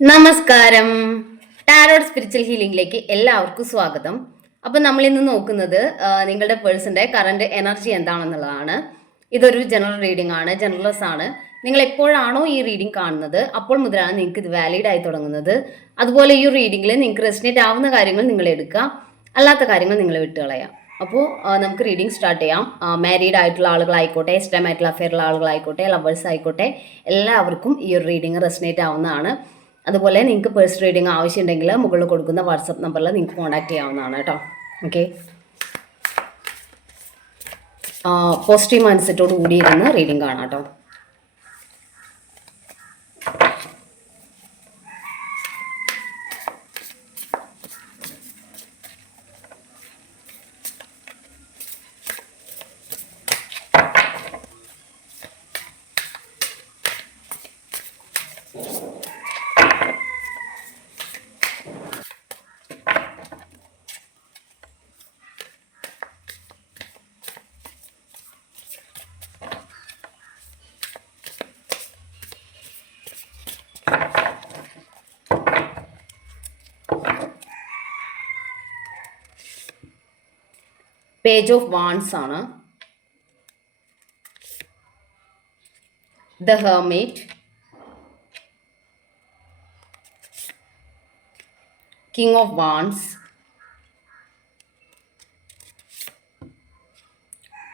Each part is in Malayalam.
നമസ്കാരം. ടാരോഡ് സ്പിരിച്വൽ ഹീലിംഗിലേക്ക് എല്ലാവർക്കും സ്വാഗതം. അപ്പം നമ്മൾ ഇന്ന് നോക്കുന്നത് നിങ്ങളുടെ പേഴ്സന്റെ കറണ്ട് എനർജി എന്താണെന്നുള്ളതാണ്. ഇതൊരു ജനറൽ റീഡിംഗ് ആണ് ജനറൽസ് ആണ്. നിങ്ങൾ എപ്പോഴാണോ ഈ റീഡിംഗ് കാണുന്നത് അപ്പോൾ മുതലാണ് നിങ്ങൾക്ക് ഇത് വാലിഡ് ആയി തുടങ്ങുന്നത്. അതുപോലെ ഈ റീഡിംഗിൽ നിങ്ങൾക്ക് റെസിനേറ്റ് ആവുന്ന കാര്യങ്ങൾ നിങ്ങൾ എടുക്കുക. അല്ലാത്ത കാര്യങ്ങൾ നിങ്ങൾ വിട്ടുകളയാം. അപ്പോൾ നമുക്ക് റീഡിംഗ് സ്റ്റാർട്ട് ചെയ്യാം. മാരീഡ് ആയിട്ടുള്ള ആളുകളായിക്കോട്ടെ ഇഷ്ടം ആയിട്ടുള്ള അഫെയറുള്ള ആളുകളായിക്കോട്ടെ ലവേഴ്സ് ആയിക്കോട്ടെ എല്ലാവർക്കും ഈ ഒരു റീഡിംഗ് റെസിനേറ്റ് ആവുന്നതാണ്. അതുപോലെ നിങ്ങൾക്ക് പേഴ്സണൽ റീഡിംഗ് ആവശ്യമുണ്ടെങ്കിൽ മുകളിൽ കൊടുക്കുന്ന വാട്സപ്പ് നമ്പറിൽ നിങ്ങൾക്ക് കോൺടാക്ട് ചെയ്യാവുന്നതാണ് കേട്ടോ. ഓക്കെ പോസിറ്റീവ് മൈൻഡ് സെറ്റോട് കൂടി ഇരുന്ന് റീഡിംഗ് കാണാം കേട്ടോ. പേജ് ഓഫ് വാൺസ് ആണ്. The hermit king of wands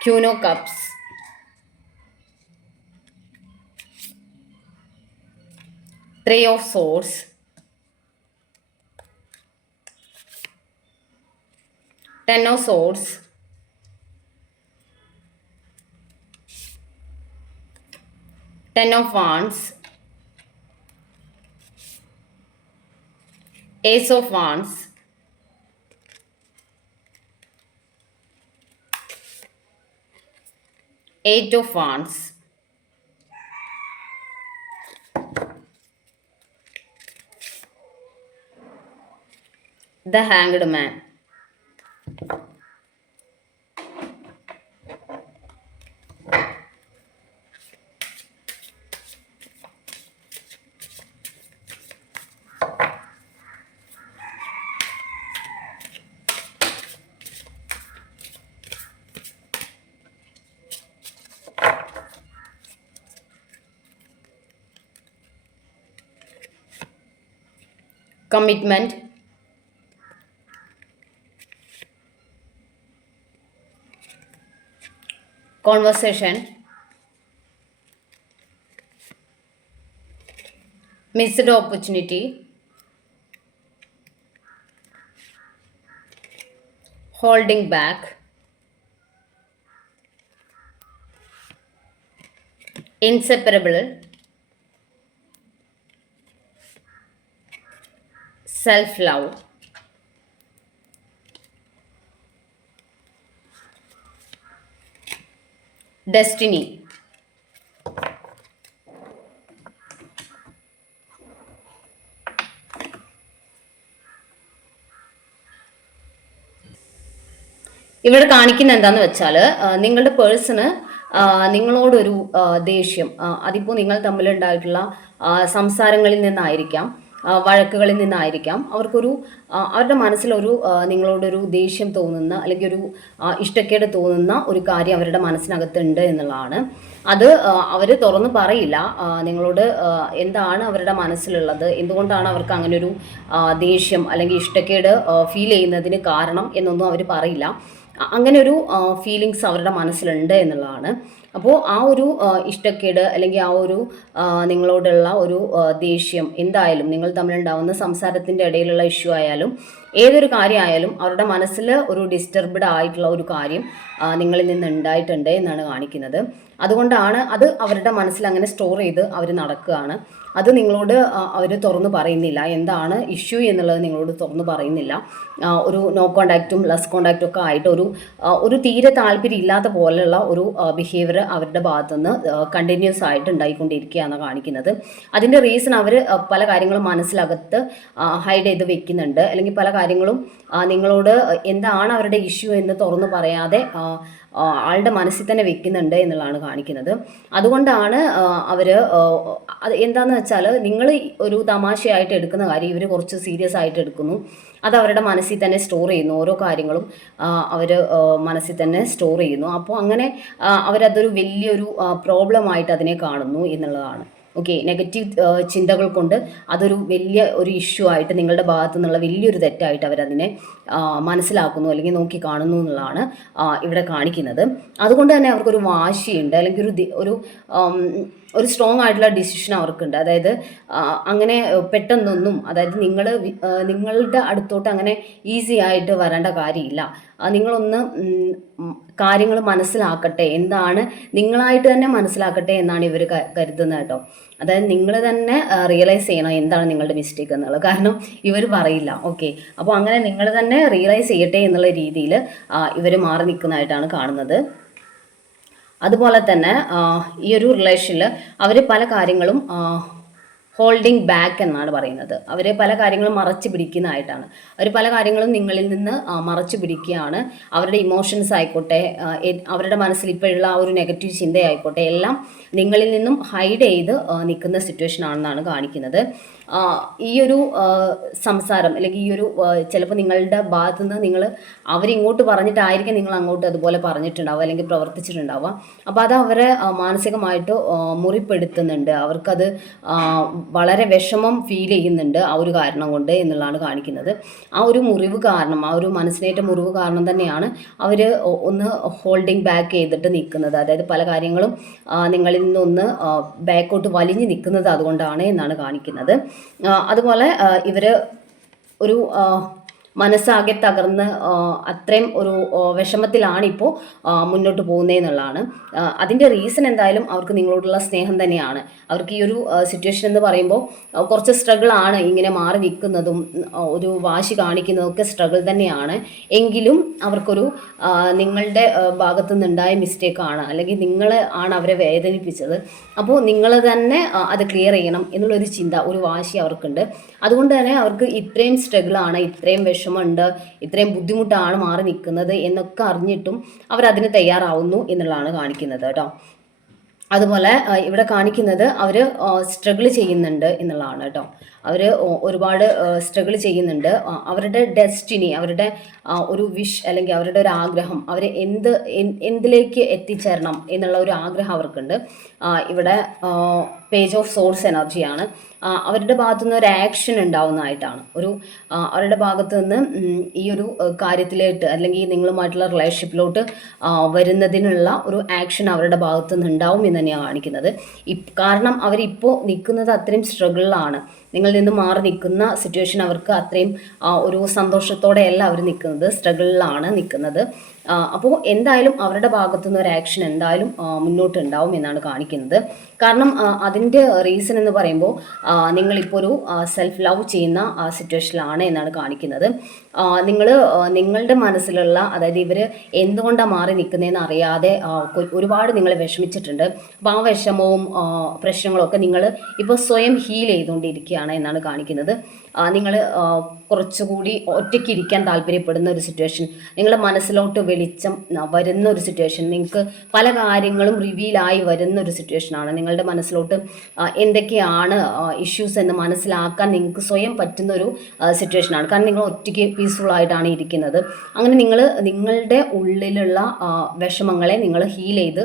queen of cups three of swords ten of swords ten of wands. Ace of wands. Eight of wands. The hanged man commitment. Conversation. Missed opportunity. Holding back. Inseparable self love destiny. ഇവിടെ കാണിക്കുന്ന എന്താന്ന് വെച്ചാൽ നിങ്ങളുടെ പേഴ്സണ് നിങ്ങളോടൊരു ദേഷ്യം അതിപ്പോ അതിപ്പോൾ നിങ്ങൾ തമ്മിലുണ്ടായിട്ടുള്ള സംസാരങ്ങളിൽ നിന്നായിരിക്കാം. വഴക്കുകളിൽ നിന്നായിരിക്കാം. അവർക്കൊരു അവരുടെ മനസ്സിലൊരു നിങ്ങളോടൊരു ദേഷ്യം തോന്നുന്ന അല്ലെങ്കിൽ ഒരു ഇഷ്ടക്കേട് തോന്നുന്ന ഒരു കാര്യം അവരുടെ മനസ്സിനകത്തുണ്ട് എന്നുള്ളതാണ്. അത് അവർ തുറന്ന് പറയില്ല. നിങ്ങളോട് എന്താണ് അവരുടെ മനസ്സിലുള്ളത്? എന്തുകൊണ്ടാണ് അവർക്ക് അങ്ങനെ ഒരു ദേഷ്യം അല്ലെങ്കിൽ ഇഷ്ടക്കേട് ഫീൽ ചെയ്യുന്നതിന് കാരണം എന്നൊന്നും അവർ പറയില്ല. അങ്ങനെ ഒരു ഫീലിങ്സ് അവരുടെ മനസ്സിലുണ്ട് എന്നുള്ളതാണ്. അപ്പോൾ ആ ഒരു ഇഷ്ടക്കേട് അല്ലെങ്കിൽ ആ ഒരു നിങ്ങളോടുള്ള ഒരു ദേഷ്യം എന്തായാലും നിങ്ങൾ തമ്മിലുണ്ടാവുന്ന സംസാരത്തിന്റെ ഇടയിലുള്ള ഇഷ്യൂ ആയാലും ഏതൊരു കാര്യമായാലും അവരുടെ മനസ്സിൽ ഒരു ഡിസ്റ്റർബ്ഡ് ആയിട്ടുള്ള ഒരു കാര്യം നിങ്ങളിൽ നിന്ന് ഉണ്ടായിട്ടുണ്ട് എന്നാണ് കാണിക്കുന്നത്. അതുകൊണ്ടാണ് അത് അവരുടെ മനസ്സിൽ അങ്ങനെ സ്റ്റോർ ചെയ്ത് അവർ നടക്കുകയാണ്. അത് നിങ്ങളോട് അവർ തുറന്ന് പറയുന്നില്ല. എന്താണ് ഇഷ്യൂ എന്നുള്ളത് നിങ്ങളോട് തുറന്ന് പറയുന്നില്ല. ഒരു നോ കോണ്ടാക്റ്റും ലെസ് കോണ്ടാക്റ്റും ഒക്കെ ആയിട്ട് ഒരു ഒരു തീരെ താല്പര്യം ഇല്ലാത്ത പോലെയുള്ള ഒരു ബിഹേവിയർ അവരുടെ ഭാഗത്തുനിന്ന് കണ്ടിന്യൂസ് ആയിട്ട് ഉണ്ടായിക്കൊണ്ടിരിക്കുകയാണ് കാണിക്കുന്നത്. അതിന്റെ റീസൺ അവർ പല കാര്യങ്ങളും മനസ്സിലകത്ത് ഹൈഡ് ചെയ്ത് വെക്കുന്നുണ്ട്. അല്ലെങ്കിൽ പല കാര്യങ്ങളും നിങ്ങളോട് എന്താണ് അവരുടെ ഇഷ്യൂ എന്ന് തുറന്നു പറയാതെ ആളുടെ മനസ്സിൽ തന്നെ വെക്കുന്നുണ്ട് എന്നുള്ളതാണ് കാണിക്കുന്നത്. അതുകൊണ്ടാണ് അവർ അത് എന്താണെന്ന് വെച്ചാൽ നിങ്ങൾ ഒരു തമാശയായിട്ട് എടുക്കുന്ന കാര്യം ഇവർ കുറച്ച് സീരിയസ് ആയിട്ട് എടുക്കുന്നു. അത് അവരുടെ മനസ്സിൽ തന്നെ സ്റ്റോർ ചെയ്യുന്നു. ഓരോ കാര്യങ്ങളും അവർ മനസ്സിൽ തന്നെ സ്റ്റോർ ചെയ്യുന്നു. അപ്പോൾ അങ്ങനെ അവരതൊരു വലിയൊരു പ്രോബ്ലമായിട്ട് അതിനെ കാണുന്നു എന്നുള്ളതാണ്. ഓക്കെ നെഗറ്റീവ് ചിന്തകൾ കൊണ്ട് അതൊരു വലിയ ഒരു ഇഷ്യൂ ആയിട്ട് നിങ്ങളുടെ ഭാഗത്തു നിന്നുള്ള വലിയൊരു തെറ്റായിട്ട് അവരതിനെ മനസ്സിലാക്കുന്നു അല്ലെങ്കിൽ നോക്കി കാണുന്നു എന്നുള്ളതാണ് ഇവിടെ കാണിക്കുന്നത്. അതുകൊണ്ട് തന്നെ അവർക്കൊരു വാശിയുണ്ട് അല്ലെങ്കിൽ ഒരു ഒരു ഒരു സ്ട്രോങ് ആയിട്ടുള്ള ഡിസിഷൻ അവർക്കുണ്ട്. അതായത് അങ്ങനെ പെട്ടെന്നൊന്നും അതായത് നിങ്ങൾ നിങ്ങളുടെ അടുത്തോട്ട് അങ്ങനെ ഈസി ആയിട്ട് വരേണ്ട കാര്യമില്ല. നിങ്ങളൊന്ന് കാര്യങ്ങൾ മനസ്സിലാക്കട്ടെ. എന്താണ്? നിങ്ങളായിട്ട് തന്നെ മനസ്സിലാക്കട്ടെ എന്നാണ് ഇവർ കരുതുന്നത് കേട്ടോ. അതായത് നിങ്ങൾ തന്നെ റിയലൈസ് ചെയ്യണം എന്താണ് നിങ്ങളുടെ മിസ്റ്റേക്ക് എന്നുള്ളത്. കാരണം ഇവർ പറയില്ല. ഓക്കെ അപ്പോൾ അങ്ങനെ നിങ്ങൾ തന്നെ റിയലൈസ് ചെയ്യട്ടെ എന്നുള്ള രീതിയിൽ ഇവർ മാറി നിൽക്കുന്നതായിട്ടാണ് കാണുന്നത്. അതുപോലെ തന്നെ ഈ ഒരു റിലേഷനിൽ അവർ പല കാര്യങ്ങളും ഹോൾഡിംഗ് ബാക്ക് എന്നാണ് പറയുന്നത്. അവർ പല കാര്യങ്ങളും മറച്ചു പിടിക്കുന്നതായിട്ടാണ്. അവർ പല കാര്യങ്ങളും നിങ്ങളിൽ നിന്ന് മറച്ചു പിടിക്കുകയാണ്. അവരുടെ ഇമോഷൻസ് ആയിക്കോട്ടെ അവരുടെ മനസ്സിൽ ഇപ്പോഴുള്ള ആ ഒരു നെഗറ്റീവ് ചിന്തയായിക്കോട്ടെ എല്ലാം നിങ്ങളിൽ നിന്നും ഹൈഡ് ചെയ്ത് നിൽക്കുന്ന സിറ്റുവേഷൻ ആണെന്നാണ് കാണിക്കുന്നത്. ഈ ഒരു സംസാരം അല്ലെങ്കിൽ ഈ ഒരു ചിലപ്പോൾ നിങ്ങളുടെ ഭാഗത്തു നിന്ന് നിങ്ങൾ അവരിങ്ങോട്ട് പറഞ്ഞിട്ടായിരിക്കും നിങ്ങൾ അങ്ങോട്ട് അതുപോലെ പറഞ്ഞിട്ടുണ്ടാവുക അല്ലെങ്കിൽ പ്രവർത്തിച്ചിട്ടുണ്ടാവുക. അപ്പോൾ അത് അവരെ മാനസികമായിട്ട് മുറിപ്പെടുത്തുന്നുണ്ട്. അവർക്കത് വളരെ വിഷമം ഫീൽ ചെയ്യുന്നുണ്ട് ആ ഒരു കാരണം കൊണ്ട് എന്നുള്ളതാണ് കാണിക്കുന്നത്. ആ ഒരു മുറിവ് കാരണം ആ ഒരു മനസ്സിനേറ്റ മുറിവ് കാരണം തന്നെയാണ് അവർ ഒന്ന് ഹോൾഡിങ് ബാക്ക് ചെയ്തിട്ട് നിൽക്കുന്നത്. അതായത് പല കാര്യങ്ങളും നിങ്ങളിൽ നിന്നൊന്ന് ബാക്കോട്ട് വലിഞ്ഞു നിൽക്കുന്നത് അതുകൊണ്ടാണ് എന്നാണ് കാണിക്കുന്നത്. അതുപോലെ ഇവർ ഒരു മനസ്സാകെ തകർന്ന് അത്രയും ഒരു വിഷമത്തിലാണിപ്പോൾ മുന്നോട്ട് പോകുന്നതെന്നുള്ളതാണ് അതിന്റെ റീസൺ എന്തായാലും അവർക്ക് നിങ്ങളോടുള്ള സ്നേഹം തന്നെയാണ്. അവർക്ക് ഈ ഒരു സിറ്റുവേഷൻ എന്ന് പറയുമ്പോൾ കുറച്ച് സ്ട്രഗിൾ ആണ് ഇങ്ങനെ മാറി നിൽക്കുന്നതും ഒരു വാശി കാണിക്കുന്നതൊക്കെ സ്ട്രഗിൾ തന്നെയാണ്. എങ്കിലും അവർക്കൊരു നിങ്ങളുടെ ഭാഗത്തു നിന്നുണ്ടായ മിസ്റ്റേക്കാണ് അല്ലെങ്കിൽ നിങ്ങൾ ആണ് അവരെ വേദനിപ്പിച്ചത്. അപ്പോൾ നിങ്ങൾ തന്നെ അത് ക്ലിയർ ചെയ്യണം എന്നുള്ളൊരു ചിന്ത ഒരു വാശി അവർക്കുണ്ട്. അതുകൊണ്ട് തന്നെ അവർക്ക് ഇത്രയും സ്ട്രഗിളാണ് ഇത്രയും വിഷമമുണ്ട്. ഇത്രയും ബുദ്ധിമുട്ടാണ് മാറി നിൽക്കുന്നത് എന്നൊക്കെ അറിഞ്ഞിട്ടും അവരതിന് തയ്യാറാവുന്നു എന്നുള്ളതാണ് കാണിക്കുന്നത് കേട്ടോ. അതുപോലെ ഇവിടെ കാണിക്കുന്നത് അവർ സ്ട്രഗിൾ ചെയ്യുന്നുണ്ട് എന്നുള്ളതാണ് കേട്ടോ. അവർ ഒരുപാട് സ്ട്രഗിൾ ചെയ്യുന്നുണ്ട്. അവരുടെ ഡെസ്റ്റിനി അവരുടെ ഒരു വിഷ് അല്ലെങ്കിൽ അവരുടെ ഒരു ആഗ്രഹം അവർ എന്ത് എന്തിലേക്ക് എത്തിച്ചേരണം എന്നുള്ള ഒരു ആഗ്രഹം അവർക്കുണ്ട്. ഇവിടെ പേജ് ഓഫ് സോഴ്സ് എനർജിയാണ്. അവരുടെ ഭാഗത്തു നിന്ന് ഒരു ആക്ഷൻ ഉണ്ടാവുന്നതായിട്ടാണ്. ഒരു അവരുടെ ഭാഗത്തു നിന്ന് ഈ ഒരു കാര്യത്തിലേട്ട് അല്ലെങ്കിൽ നിങ്ങളുമായിട്ടുള്ള റിലേഷൻഷിപ്പിലോട്ട് വരുന്നതിനുള്ള ഒരു ആക്ഷൻ അവരുടെ ഭാഗത്തു നിന്ന് ഉണ്ടാവും എന്ന് തന്നെയാണ് കാണിക്കുന്നത്. കാരണം അവരിപ്പോൾ നിൽക്കുന്നത് അത്രയും സ്ട്രഗിളിലാണ് നിങ്ങളിൽ നിന്ന് മാറി നിൽക്കുന്ന സിറ്റുവേഷൻ അവർക്ക് അത്രയും ഒരു സന്തോഷത്തോടെയല്ല അവർ നിൽക്കുന്നത്. സ്ട്രഗിളിലാണ് നിൽക്കുന്നത്. അപ്പോൾ എന്തായാലും അവരുടെ ഭാഗത്തു നിന്ന് ഒരു ആക്ഷൻ എന്തായാലും മുന്നോട്ട് ഉണ്ടാവും എന്നാണ് കാണിക്കുന്നത്. കാരണം അതിന്റെ റീസൺ എന്ന് പറയുമ്പോൾ നിങ്ങളിപ്പോൾ ഒരു സെൽഫ് ലവ് ചെയ്യുന്ന സിറ്റുവേഷനിലാണ് എന്നാണ് കാണിക്കുന്നത്. നിങ്ങൾ നിങ്ങളുടെ മനസ്സിലുള്ള അതായത് ഇവർ എന്തുകൊണ്ടാണ് മാറി നിൽക്കുന്നതെന്ന് അറിയാതെ ഒരുപാട് നിങ്ങൾ വിഷമിച്ചിട്ടുണ്ട്. അപ്പോൾ ആ വിഷമവും പ്രശ്നങ്ങളൊക്കെ നിങ്ങൾ ഇപ്പോൾ സ്വയം ഹീൽ ചെയ്തുകൊണ്ടിരിക്കുകയാണ് എന്നാണ് കാണിക്കുന്നത്. നിങ്ങൾ കുറച്ചുകൂടി ഒറ്റയ്ക്ക് ഇരിക്കാൻ താല്പര്യപ്പെടുന്ന ഒരു സിറ്റുവേഷൻ നിങ്ങളുടെ മനസ്സിലോട്ട് വെളിച്ചം വരുന്ന ഒരു സിറ്റുവേഷൻ നിങ്ങൾക്ക് പല കാര്യങ്ങളും റിവീലായി വരുന്ന ഒരു സിറ്റുവേഷനാണ് നിങ്ങളുടെ മനസ്സിലോട്ട് എന്തൊക്കെയാണ് ഇഷ്യൂസ് എന്ന് മനസ്സിലാക്കാൻ നിങ്ങൾക്ക് സ്വയം പറ്റുന്ന ഒരു സിറ്റുവേഷനാണ് കാരണം നിങ്ങൾ ഒറ്റയ്ക്ക് പീസ്ഫുൾ ആയിട്ടാണ് ഇരിക്കുന്നത്. അങ്ങനെ നിങ്ങൾ നിങ്ങളുടെ ഉള്ളിലുള്ള വിഷമങ്ങളെ നിങ്ങൾ ഹീൽ ചെയ്ത്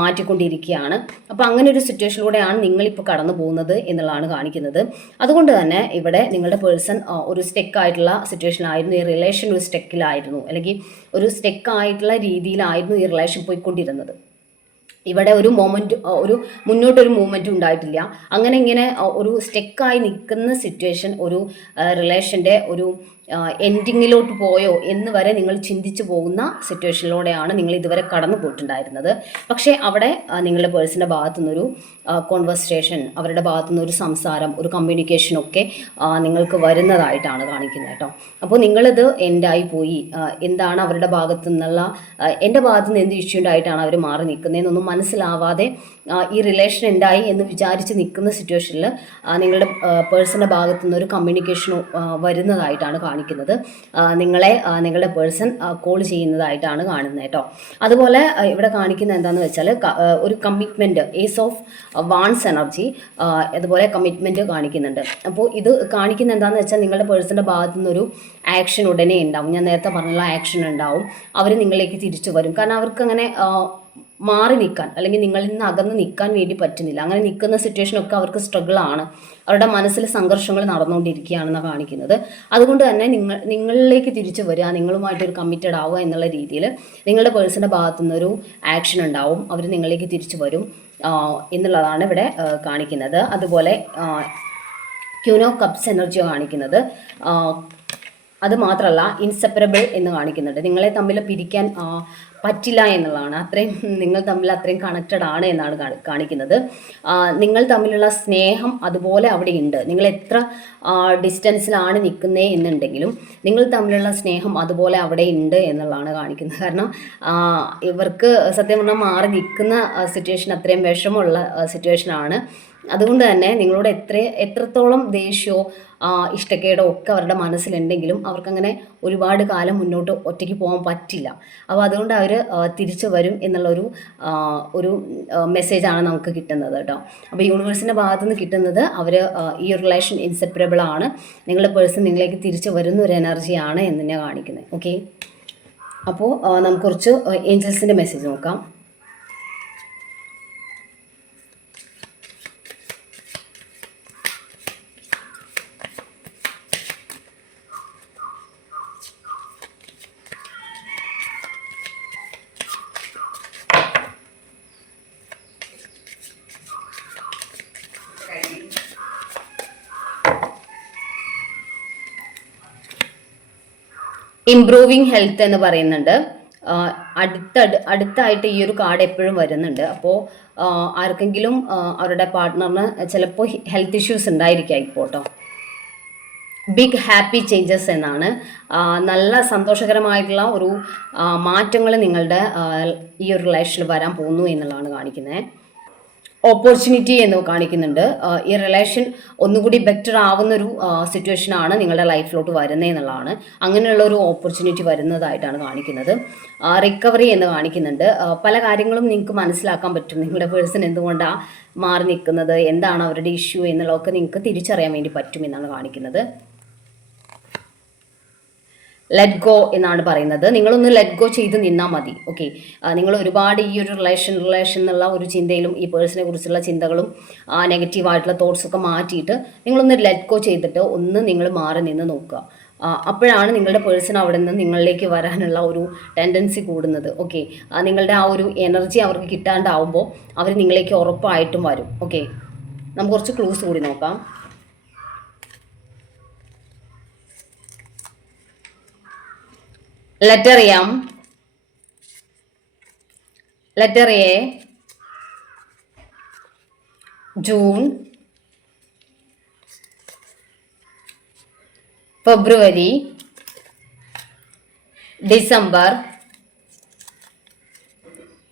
മാറ്റിക്കൊണ്ടിരിക്കുകയാണ്. അപ്പോൾ അങ്ങനെ ഒരു സിറ്റുവേഷനിലൂടെയാണ് നിങ്ങളിപ്പോൾ കടന്നു പോകുന്നത് എന്നുള്ളതാണ് കാണിക്കുന്നത്. അതുകൊണ്ട് തന്നെ ഇവിടെ നിങ്ങളുടെ പേഴ്സൺ ഒരു സ്റ്റെക്കായിട്ടുള്ള സിറ്റുവേഷനിലായിരുന്നു ഈ റിലേഷൻ ഒരു സ്റ്റെക്കിലായിരുന്നു അല്ലെങ്കിൽ ഒരു സ്റ്റെക്ക് ആയിട്ടുള്ള രീതിയിലായിരുന്നു ഈ റിലേഷൻ പോയിക്കൊണ്ടിരുന്നത്. ഇവിടെ ഒരു മൊമെന്റ് ഒരു മുന്നോട്ടൊരു മൂവ്മെന്റ് ഉണ്ടായിട്ടില്ല. അങ്ങനെ ഇങ്ങനെ ഒരു സ്റ്റെക്കായി നിൽക്കുന്ന സിറ്റുവേഷൻ ഒരു റിലേഷന്റെ ഒരു എൻഡിങ്ങിലോട്ട് പോയോ എന്ന് വരെ നിങ്ങൾ ചിന്തിച്ചു പോകുന്ന സിറ്റുവേഷനിലൂടെയാണ് നിങ്ങൾ ഇതുവരെ കടന്നു പോയിട്ടുണ്ടായിരുന്നത്. പക്ഷേ അവിടെ നിങ്ങളുടെ പേഴ്സന്റെ ഭാഗത്തുനിന്നൊരു കോൺവെർസേഷൻ അവരുടെ ഭാഗത്തുനിന്ന് ഒരു സംസാരം ഒരു കമ്മ്യൂണിക്കേഷനൊക്കെ നിങ്ങൾക്ക് വരുന്നതായിട്ടാണ് കാണിക്കുന്നത് കേട്ടോ. അപ്പോൾ നിങ്ങളിത് എൻഡായി പോയി. എന്താണ് അവരുടെ ഭാഗത്തു നിന്നുള്ള എന്റെ ഭാഗത്തു നിന്ന് എന്ത് ഇഷ്യൂ ഉണ്ടായിട്ടാണ് അവർ മാറി നിൽക്കുന്നതെന്നൊന്നും മനസ്സിലാവാതെ ഈ റിലേഷൻ ഉണ്ടായി എന്ന് വിചാരിച്ച് നിൽക്കുന്ന സിറ്റുവേഷനിൽ നിങ്ങളുടെ പേഴ്സണിന്റെ ഭാഗത്തു നിന്ന് ഒരു കമ്മ്യൂണിക്കേഷൻ വരുന്നതായിട്ടാണ് കാണിക്കുന്നത്. നിങ്ങളെ നിങ്ങളുടെ പേഴ്സൺ കോൾ ചെയ്യുന്നതായിട്ടാണ് കാണുന്നത് കേട്ടോ. അതുപോലെ ഇവിടെ കാണിക്കുന്നത് എന്താണെന്ന് വെച്ചാൽ ഒരു commitment ace of wands energy അതുപോലെ കമ്മിറ്റ്മെന്റ് കാണിക്കുന്നുണ്ട്. അപ്പോൾ ഇത് കാണിക്കുന്ന എന്താണെന്ന് വെച്ചാൽ നിങ്ങളുടെ പേഴ്സണിന്റെ ഭാഗത്തു നിന്നൊരു ആക്ഷൻ ഉടനെ ഉണ്ടാവും ഞാൻ നേരത്തെ പറഞ്ഞുള്ള ആക്ഷൻ ഉണ്ടാവും അവർ നിങ്ങളിലേക്ക് തിരിച്ചു വരും. കാരണം അവർക്ക് അങ്ങനെ മാറി നിൽക്കാൻ അല്ലെങ്കിൽ നിങ്ങളിൽ നിന്ന് അകന്ന് നിൽക്കാൻ വേണ്ടി പറ്റുന്നില്ല. അങ്ങനെ നിൽക്കുന്ന സിറ്റുവേഷനൊക്കെ അവർക്ക് സ്ട്രഗിൾ ആണ്. അവരുടെ മനസ്സിൽ സംഘർഷങ്ങൾ നടന്നുകൊണ്ടിരിക്കുകയാണെന്നാണ് കാണിക്കുന്നത്. അതുകൊണ്ട് തന്നെ നിങ്ങൾ നിങ്ങളിലേക്ക് തിരിച്ചു വരിക നിങ്ങളുമായിട്ടൊരു കമ്മിറ്റഡ് ആവുക എന്നുള്ള രീതിയിൽ നിങ്ങളുടെ പേഴ്സന്റെ ഭാഗത്തു നിന്നൊരു ആക്ഷൻ ഉണ്ടാവും. അവർ നിങ്ങളിലേക്ക് തിരിച്ചു വരും എന്നുള്ളതാണ് ഇവിടെ കാണിക്കുന്നത്. അതുപോലെ ക്യൂനോ കപ്സ് എനർജിയോ കാണിക്കുന്നത്. അത് മാത്രമല്ല ഇൻസെപ്പറബിൾ എന്ന് കാണിക്കുന്നുണ്ട്. നിങ്ങളെ തമ്മിൽ പിരിക്കാൻ പറ്റില്ല എന്നുള്ളതാണ്. അത്രയും നിങ്ങൾ തമ്മിൽ അത്രയും കണക്റ്റഡ് ആണ് എന്നാണ് കാണിക്കുന്നത്. നിങ്ങൾ തമ്മിലുള്ള സ്നേഹം അതുപോലെ അവിടെ ഉണ്ട് നിങ്ങൾ എത്ര ഡിസ്റ്റൻസിലാണ് നിൽക്കുന്നത് എന്നുണ്ടെങ്കിലും നിങ്ങൾ തമ്മിലുള്ള സ്നേഹം അതുപോലെ അവിടെ ഉണ്ട് എന്നുള്ളതാണ് കാണിക്കുന്നത്. കാരണം ഇവർക്ക് സത്യം പറഞ്ഞാൽ മാറി നിൽക്കുന്ന സിറ്റുവേഷൻ അത്രയും വിഷമമുള്ള സിറ്റുവേഷനാണ് അതുകൊണ്ട് തന്നെ നിങ്ങളോട് എത്ര എത്രത്തോളം ദേഷ്യമോ ഇഷ്ടക്കേടോ ഒക്കെ അവരുടെ മനസ്സിലുണ്ടെങ്കിലും അവർക്കങ്ങനെ ഒരുപാട് കാലം മുന്നോട്ട് ഒറ്റയ്ക്ക് പോകാൻ പറ്റില്ല. അപ്പോൾ അതുകൊണ്ട് അവർ തിരിച്ചു വരും എന്നുള്ളൊരു ഒരു മെസ്സേജാണ് നമുക്ക് കിട്ടുന്നത് കേട്ടോ. അപ്പോൾ യൂണിവേഴ്സിന്റെ ഭാഗത്തു നിന്ന് കിട്ടുന്നത് അവർ ഈ റിലേഷൻ ഇൻസെപ്പറബിൾ ആണ്. നിങ്ങളുടെ പേഴ്സൺ നിങ്ങളിലേക്ക് തിരിച്ചു വരുന്ന ഒരു എനർജിയാണ് എന്ന് തന്നെ കാണിക്കുന്നത്. ഓക്കെ? അപ്പോൾ നമുക്ക് കുറച്ച് ഏഞ്ചൽസിന്റെ മെസ്സേജ് നോക്കാം. ഇംപ്രൂവിങ് ഹെൽത്ത് എന്ന് പറയുന്നുണ്ട്. അടുത്ത അടുത്തായിട്ട് ഈ ഒരു കാർഡ് എപ്പോഴും വരുന്നുണ്ട്. അപ്പോൾ ആർക്കെങ്കിലും അവരുടെ പാർട്ട്ണറിന് ചിലപ്പോൾ ഹെൽത്ത് ഇഷ്യൂസ് ഉണ്ടായിരിക്കാം ഇപ്പോൾ കേട്ടോ ബിഗ് ഹാപ്പി ചേഞ്ചസ് എന്നാണ്. നല്ല സന്തോഷകരമായിട്ടുള്ള ഒരു മാറ്റങ്ങൾ നിങ്ങളുടെ ഈ ഒരു റിലേഷനിൽ വരാൻ പോകുന്നു എന്നുള്ളതാണ് കാണിക്കുന്നത് ഓപ്പർച്യൂണിറ്റി എന്ന് കാണിക്കുന്നുണ്ട്. ഈ റിലേഷൻ ഒന്നുകൂടി ബെറ്റർ ആവുന്ന ഒരു സിറ്റുവേഷൻ ആണ് നിങ്ങളുടെ ലൈഫിലോട്ട് വരുന്നത് എന്നുള്ളതാണ്. അങ്ങനെയുള്ള ഒരു ഓപ്പർച്യൂണിറ്റി വരുന്നതായിട്ടാണ് കാണിക്കുന്നത്. റിക്കവറി എന്ന് കാണിക്കുന്നുണ്ട്. പല കാര്യങ്ങളും നിങ്ങൾക്ക് മനസ്സിലാക്കാൻ പറ്റും. നിങ്ങളുടെ പേഴ്സൺ എന്തുകൊണ്ടാണ് മാറി നിൽക്കുന്നത്? എന്താണ് അവരുടെ ഇഷ്യൂ എന്നുള്ളതൊക്കെ നിങ്ങൾക്ക് തിരിച്ചറിയാൻ വേണ്ടി പറ്റും എന്നാണ് കാണിക്കുന്നത്. ലെറ്റ് ഗോ എന്നാണ് പറയുന്നത്. നിങ്ങളൊന്ന് ലെറ്റ് ഗോ ചെയ്ത് നിന്നാൽ മതി. ഓക്കെ നിങ്ങൾ ഒരുപാട് ഈ ഒരു റിലേഷൻ റിലേഷൻ എന്നുള്ള ഒരു ചിന്തയിലും ഈ പേഴ്സണെ കുറിച്ചുള്ള ചിന്തകളും ആ നെഗറ്റീവായിട്ടുള്ള തോട്ട്സ് ഒക്കെ മാറ്റിയിട്ട് നിങ്ങളൊന്ന് ലെറ്റ് ഗോ ചെയ്തിട്ട് ഒന്ന് നിങ്ങൾ മാറി നിന്ന് നോക്കുക. അപ്പോഴാണ് നിങ്ങളുടെ പേഴ്സൺ അവിടെ നിന്ന് നിങ്ങളിലേക്ക് വരാനുള്ള ഒരു ടെൻഡൻസി കൂടുന്നത്. ഓക്കെ നിങ്ങളുടെ ആ ഒരു എനർജി അവർക്ക് കിട്ടാണ്ടാവുമ്പോൾ അവർ നിങ്ങളിലേക്ക് ഉറപ്പായിട്ടും വരും. ഓക്കെ നമുക്ക് കുറച്ച് ക്ലൂസ് കൂടി നോക്കാം. Letter M letter A June February December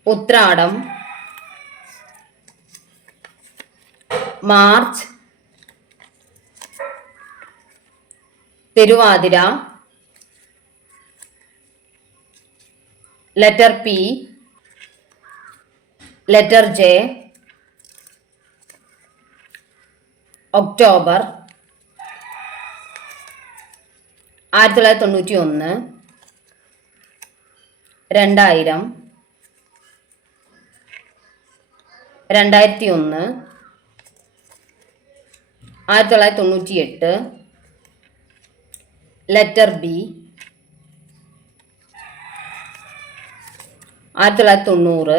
Uthradam March Thiruvathira letter P, letter J, October ആയിരത്തി തൊള്ളായിരത്തി തൊണ്ണൂറ്റി ഒന്ന് രണ്ടായിരം രണ്ടായിരത്തി ഒന്ന് ആയിരത്തി തൊള്ളായിരത്തി തൊണ്ണൂറ്റി എട്ട് ലെറ്റർ ബി ആയിരത്തി തൊള്ളായിരത്തി തൊണ്ണൂറ്.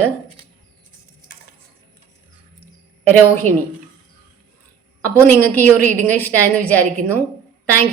രോഹിണി. അപ്പോൾ നിങ്ങൾക്ക് ഈ ഒരു റീഡിംഗ് ഇഷ്ടമായെന്ന് വിചാരിക്കുന്നു. താങ്ക്